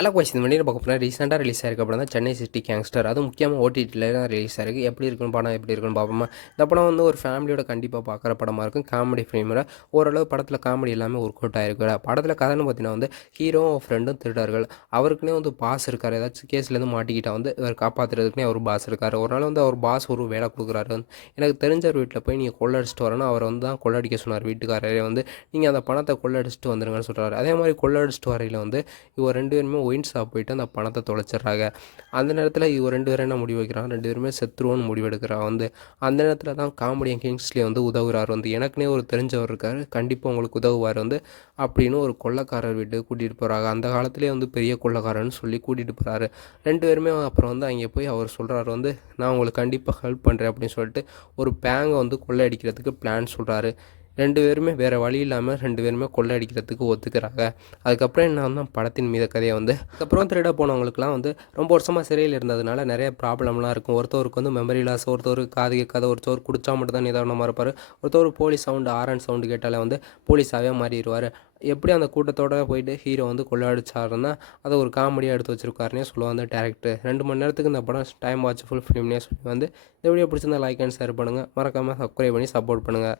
நல்லா போச்சு. இந்த வண்டியில பார்க்க போனா ரீசெண்டா ரிலீஸ் ஆயிருக்க படம் தான் சென்னை சிட்டி கேங்ஸ்டர். அதுவும் முக்கியமா ஓடிடில தான் ரிலீஸ் ஆயிருக்கு. எப்படி இருக்குன்னு படம் எப்படி இருக்குன்னு பார்ப்போமா? இந்த படம் வந்து ஒரு ஃபேமிலியோட கண்டிப்பா பார்க்குற படமா இருக்கும். காமெடி ஃபிலிம்ல ஓரளவு படத்துல காமெடி எல்லாமே ஒர்க் அவுட் ஆயிருக்கு. படத்துல கதைன்னு பார்த்தீங்கன்னா வந்து ஹீரோவும் ஃப்ரெண்டும் திருடர்கள். அவருக்குன்னே வந்து பாஸ் இருக்காரு. ஏதாச்சும் கேஸ்லேருந்து மாட்டிக்கிட்டா வந்து இவர் காப்பாத்துறதுக்குன்னே ஒரு பாஸ் இருக்காரு. ஒரு நாள் வந்து அவர் பாஸ் ஒரு வேலை கொடுக்குறாரு. எனக்கு தெரிஞ்சவர் வீட்டில் போய் நீங்கள் கொள்ளடிச்சிட்டு வரணும். அவர் வந்து தான் கொள்ளடிக்க சொன்னார் வீட்டுக்காரரே வந்து. நீங்கள் அந்த பணத்தை கொள்ளடிச்சிட்டு வந்துருங்கன்னு சொல்கிறாரு. அதே மாதிரி கொள்ளடிச்சிட்டு வரையில் வந்து இவங்க 2 பேருமே ஒயின் ஷாப் போயிட்டு அந்த பணத்தை தொலைச்சிடுறாங்க. அந்த நேரத்தில் இவங்க 2 பேரும் என்ன முடிவு வைக்கிறாங்க, 2 பேருமே செத்துருவோன்னு முடிவெடுக்கிறான் வந்து. அந்த நேரத்தில் தான் காமெடியன் கிங்ஸ்லி வந்து உதவுறாரு வந்து. எனக்குன்னே ஒரு தெரிஞ்சவர் இருக்காரு, கண்டிப்பாக உங்களுக்கு உதவுவார் வந்து அப்படின்னு ஒரு கொள்ளைக்காரர் வீட்டுக்கு கூட்டிகிட்டு போகிறாங்க. அந்த காலத்திலே வந்து பெரிய கொள்ளைக்காரன்னு சொல்லி கூட்டிகிட்டு போகிறாரு. 2 பேருமே அப்புறம் வந்து அங்கே போய் அவர் சொல்கிறாரு வந்து, நான் உங்களுக்கு கண்டிப்பாக ஹெல்ப் பண்ணுறேன் அப்படின்னு சொல்லிட்டு ஒரு பேங்கை வந்து கொள்ளையடிக்கிறதுக்கு பிளான் சொல்கிறாரு. 2 பேருமே வேறு வழி இல்லாமல் 2 பேருமே கொள்ளையடிக்கிறதுக்கு ஒத்துக்கிறாங்க. அதுக்கப்புறம் என்ன வந்து படத்தின் மீத கதையை வந்து அதுக்கப்புறம் திருட போனவங்களுக்குலாம் வந்து ரொம்ப வருஷமாக சிறையில் இருந்ததுனால நிறைய ப்ராப்ளம்லாம் இருக்கும். ஒருத்தவருக்கு வந்து மெமரி லாஸ், ஒருத்தருக்கு காது கேட்காத, ஒருத்தவர் குடிச்சா மட்டும் தான் நிதானமாக இருப்பார், ஒருத்தவர் போலீஸ் சவுண்டு ஆரன் சவுண்டு கேட்டாலே வந்து போலீஸாகவே மாறிடுவார். எப்படி அந்த கூட்டத்தோட போயிட்டு ஹீரோ வந்து கொள்ளையடிச்சாருன்னா அதை ஒரு காமெடியாக எடுத்து வச்சிருக்காருன்னே சொல்லுவாங்க டேரக்டர். 2 மணி நேரத்துக்கு இந்த படம் டைம் வாட்ச் ஃபுல் ஃபிலிம்னே சொல்லி வந்து இந்த வீடியோ பிடிச்சிருந்தா லைக் அண்ட் ஷேர் பண்ணுங்கள். மறக்காமல் சப்ஸ்கிரைப் பண்ணி சப்போர்ட் பண்ணுங்கள்.